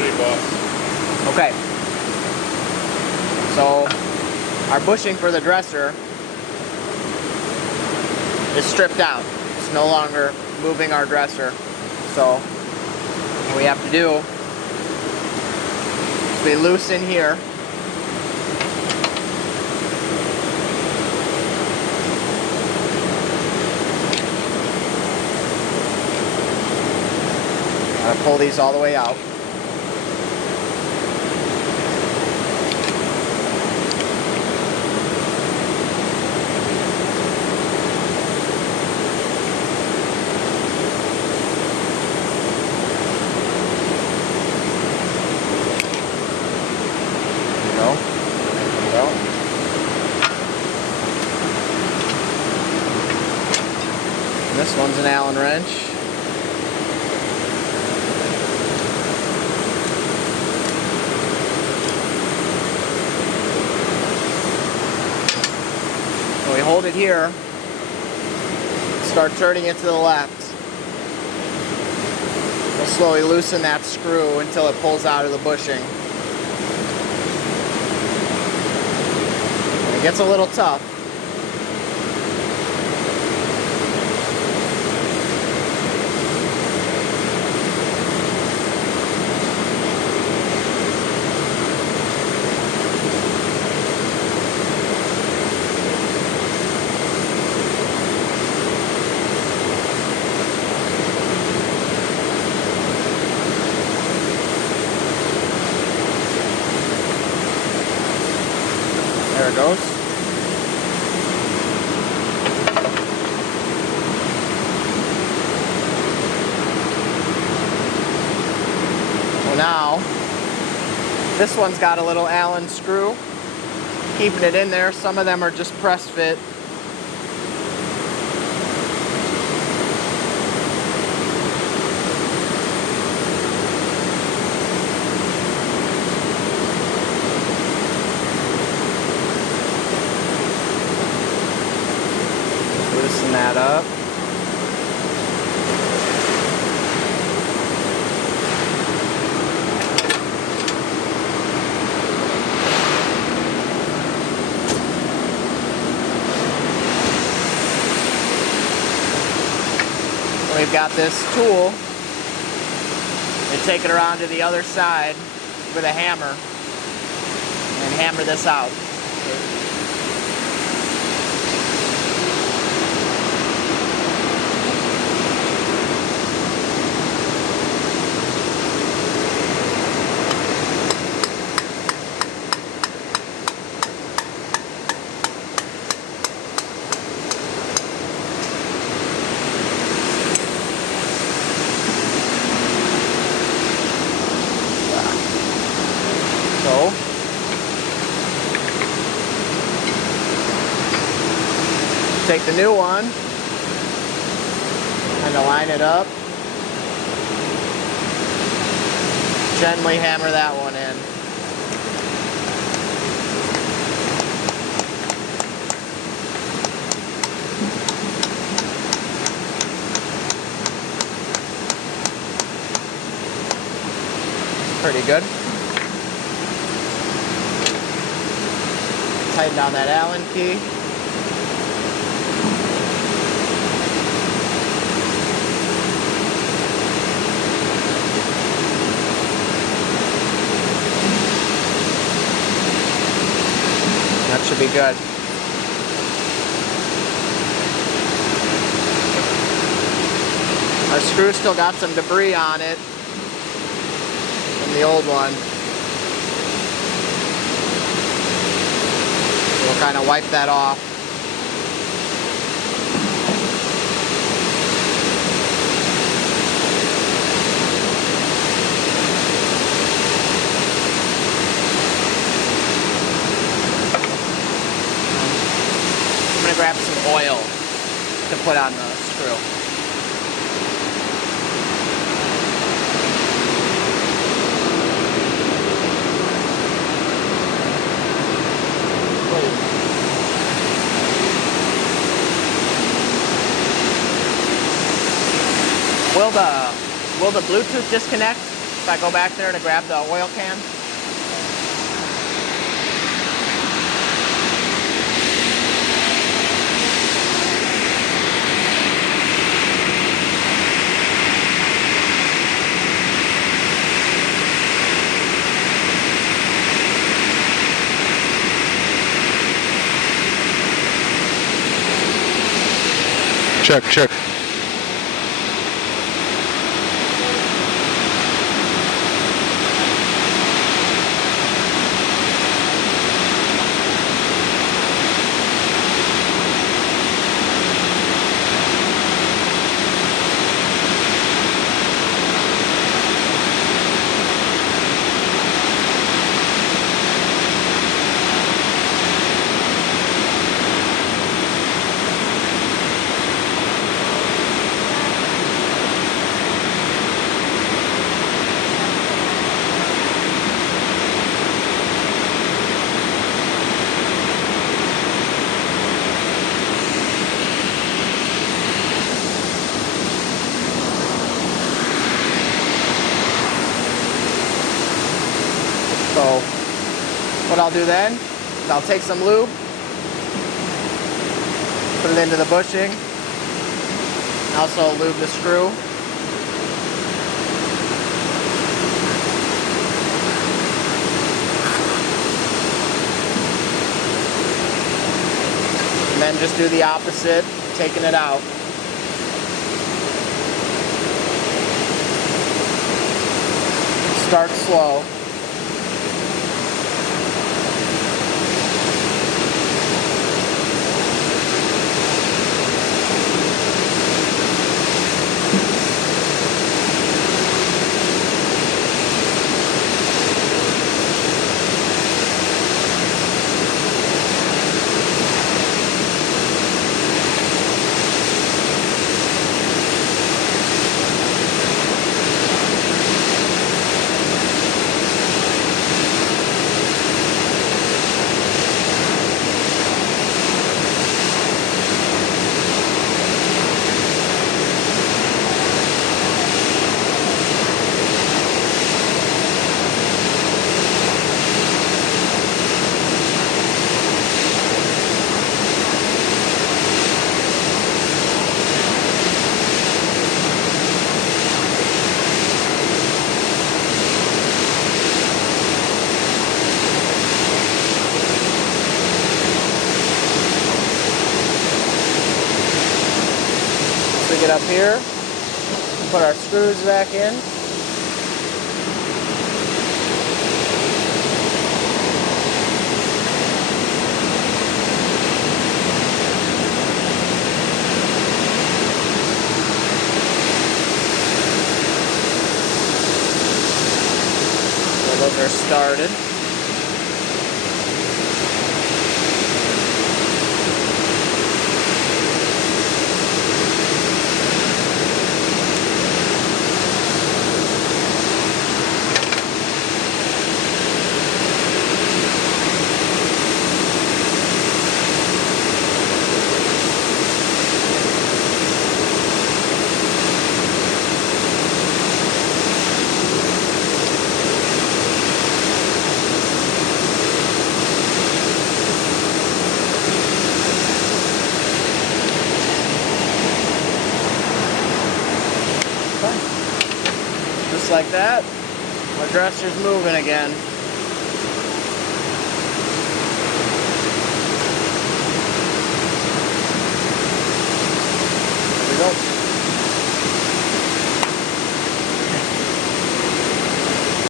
ready, boss. Okay. So our bushing for the dresser is stripped out. It's no longer moving our dresser. So what we have to do is we loosen here. Gotta pull these all the way out. This one's an Allen wrench. So we hold it here, start turning it to the left. We'll slowly loosen that screw until it pulls out of the bushing. It gets a little tough. There it goes. Well, now this one's got a little Allen screw keeping it in there. Some of them are just press fit. Loosen that up. We've got this tool. We take it around to the other side with a hammer and hammer this out. So, take the new one and line it up. Gently hammer that one in. Pretty good. Tighten down that Allen key. That should be good. Our screw still got some debris on it from the old one. We'll kind of wipe that off. I'm going to grab some oil to put on the screw. Will the Bluetooth disconnect? if I go back there to grab the oil can. Check, check. So what I'll do then is I'll take some lube, put it into the bushing, also lube the screw. And then just do the opposite, taking it out. Start slow. Get up here, put our screws back in. So those are started. Just like that, our dresser's moving again.